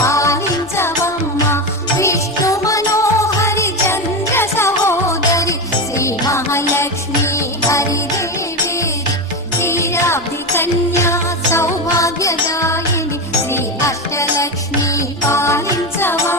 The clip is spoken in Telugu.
పాలించవమ్మ. విష్ణు మనోహరి చంద్ర సహోదరి శ్రీ మహాలక్ష్మి హరిదేవి క్షీరాబ్ది కన్యా సౌభాగ్యదాయిని శ్రీ అష్టలక్ష్మి పాలించవమ్మ.